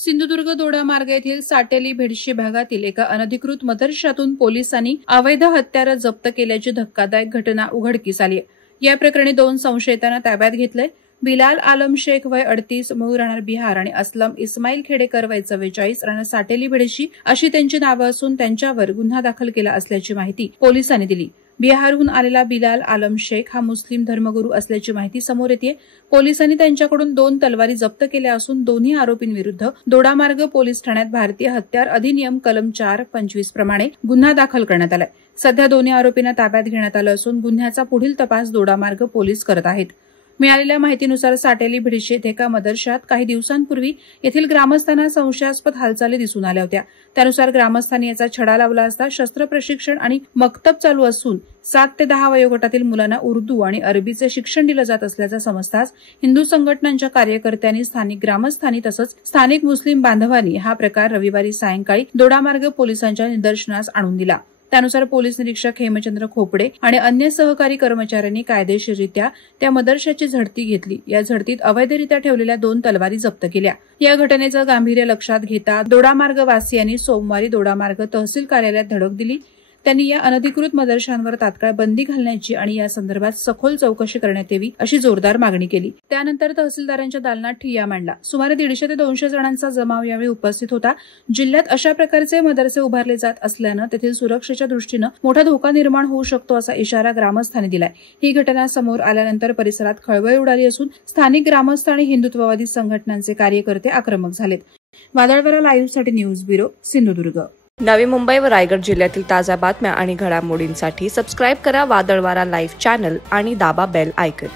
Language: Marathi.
सिंधुदुर्ग दोडामार्ग येथील साटेली भेडशी भागातील एका अनधिकृत मदरशातून पोलिसांनी अवैध हत्यारं जप्त केल्याची धक्कादायक घटना उघडकीस आली आहे। या प्रकरणी 2 संशयितांना ताब्यात घेतलंय। बिलाल आलम शेख वय 38 मूळ राहणार बिहार आणि असलम इस्माईल खेडेकर वय 44 राहणार साटेली भेडशी अशी त्यांची नावं असून त्यांच्यावर गुन्हा दाखल केला असल्याची माहिती पोलिसांनी दिली। बिहारहून आलेला बिलाल आलम शेख हा मुस्लिम धर्मगुरू असल्याची माहिती समोर येते। पोलिसांनी त्यांच्याकडून 2 तलवारी जप्त केल्या असून दोन्ही आरोपींविरुद्ध दोडामार्ग पोलीस ठाण्यात भारतीय हत्यार अधिनियम कलम 425 प्रमाणे गुन्हा दाखल करण्यात आलाय। सध्या दोन्ही आरोपींना ताब्यात घेण्यात आलं असून गुन्ह्याचा पुढील तपास दोडामार्ग पोलीस करत आहेत। मिळालेल्या माहितीनुसार साटेली भेडशी येथे एका मदरशात काही दिवसांपूर्वी येथील ग्रामस्थांना संशयास्पद हालचाली दिसून आल्या होत्या। त्यानुसार ग्रामस्थांनी याचा छडा लावला असता शस्त्र प्रशिक्षण आणि मक्तब चालू असून 7 ते 10 वयोगटातील मुलांना उर्दू आणि अरबीचे शिक्षण दिलं जात असल्याचं समजताच हिंदू संघटनांच्या कार्यकर्त्यांनी, स्थानिक ग्रामस्थांनी तसंच स्थानिक मुस्लिम बांधवांनी हा प्रकार रविवारी सायंकाळी दोडामार्ग पोलिसांच्या निदर्शनास आणून दिला। त्यानुसार पोलीस निरीक्षक हेमचंद्र खोपडे आणि अन्य सहकारी कर्मचाऱ्यांनी कायदेशीररित्या त्या मदरशाची झडती घेतली। या झडतीत अवैधरित्या ठेवलेल्या 2 तलवारी जप्त केल्या। या घटनेचं गांभीर्य लक्षात घेता दोडामार्ग वासियांनी सोमवारी दोडामार्ग तहसील कार्यालयात धडक दिली। त्यांनी या अनधिकृत मदरशांवर तात्काळ बंदी घालण्याची आणि या संदर्भात सखोल चौकशी करण्यात यावी अशी जोरदार मागणी केली। त्यानंतर तहसीलदारांच्या दालनात ठिय्या मांडला। सुमारे 150 ते 200 जणांचा जमाव यावेळी उपस्थित होता। जिल्ह्यात अशा प्रकारचे मदरसे उभारले जात असल्यानं तेथील सुरक्षेच्या दृष्टीनं मोठा धोका निर्माण होऊ शकतो असा इशारा ग्रामस्थांनी दिलाय। ही घटना समोर आल्यानंतर परिसरात खळबळ उडाली असून स्थानिक ग्रामस्थ आणि हिंदुत्ववादी संघटनांचे कार्यकर्ते आक्रमक झालेत। वादळवारा लाईव्हसाठी न्यूज ब्युरो, सिंधुदुर्ग। नवी मुंबई व रायगड जिल्ह्यातील ताज्या बातम्या आणि घडामोडींसाठी सबस्क्राईब करा वादळवारा लाईव्ह चॅनल आणि दाबा बेल आयकॉन।